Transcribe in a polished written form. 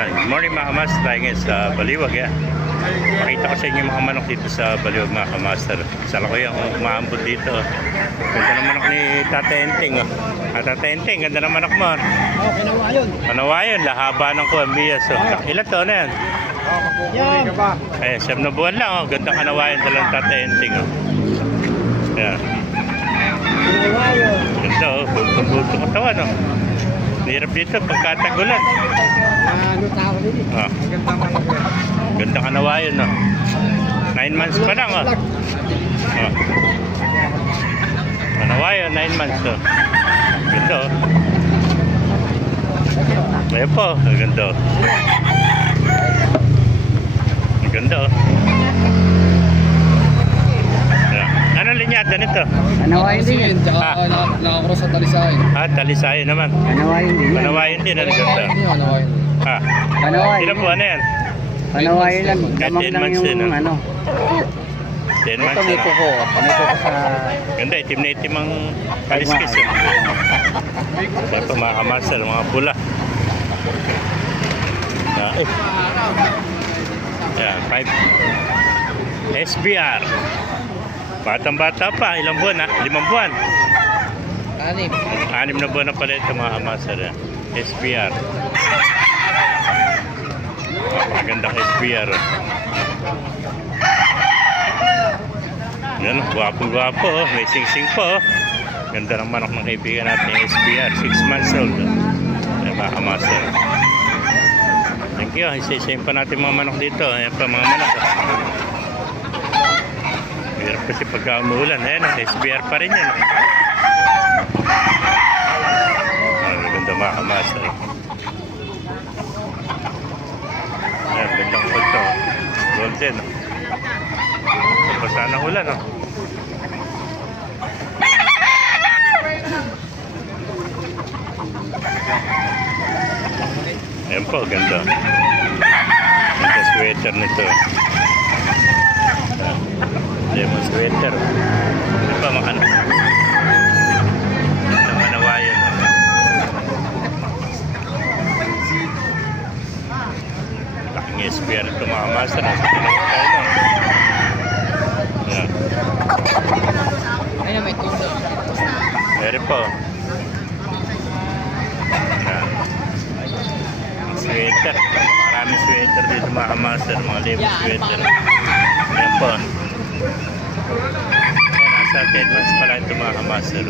Yan. Good morning mga kamaster, tayo ngayon sa Baliwag. Pakita ko sa inyo mga manok dito sa Baliwag mga kamaster. Sala ko yung umaambot dito. Ganda ng manok ni Tata Enting. Tata Enting, ganda ng manok mo. Kanawayon. Kanawayon, lahaba ng Kuambiyas. Ilan to na yan? Yan. Ay, 7 na buwan lang. Ganda kanawayon talang Tata Enting. Yan. Kanawayon. Ganda bulto katawan. Hirap dito pagkatagulan. Ano tao din eh. Maganda manok yan. Ganda kanawayon, no? 9 months pa lang, oh. Kanawayon, 9 months, oh. Ganda, oh. Ayan po, ganda, oh. Ganda, oh. Anong linyada nito? Kanawayon din yan. Nakakross sa talisayan. Talisayo naman. Kanawayon din yan. Kanawayon din, ano ganda? Kanawayon. Ilan po, ano yan? Kanawayon lang. Damang 10 lang months din, yung ano. 10 Ito months, may ano? kuko. May kuko sa... Ganda, itim na itim ang kaliskis, eh. Kaya pa mga kamaster, mga pula. Yan, 5 SBR. Batang-bata pa, ilang buwan, ha? 5 buwan. 6 na buwan na pala ito mga kamaster, eh. SBR. Magandang SBR. Yan, gwapo-gwapo, oh. May sing-sing po, oh. Ganda ng manok ng kaibigan natin yung SBR, 6 months old. Yan mga kamaster. Thank you. Isa-isayin pa natin mga manok dito. Ayan pa mga manok, oh. Hirap kasi pagka umuulan. Ayan, SBR pa rin yan. Ganda mga kamaster. Ayan, gandang pagto. Golden. Basta ng ulan, oh. Ayan po, ganda. Ganda sweater nito. Lemon sweater. Ano pa mga ano? Ganda manawayan. Laking SPR ito mga master. Ayun, may tulo. Meron po. Sweater. Maraming sweater dito mga master. Mga lemon sweater. Ayan po. Nasa 10 months pala ito mga master.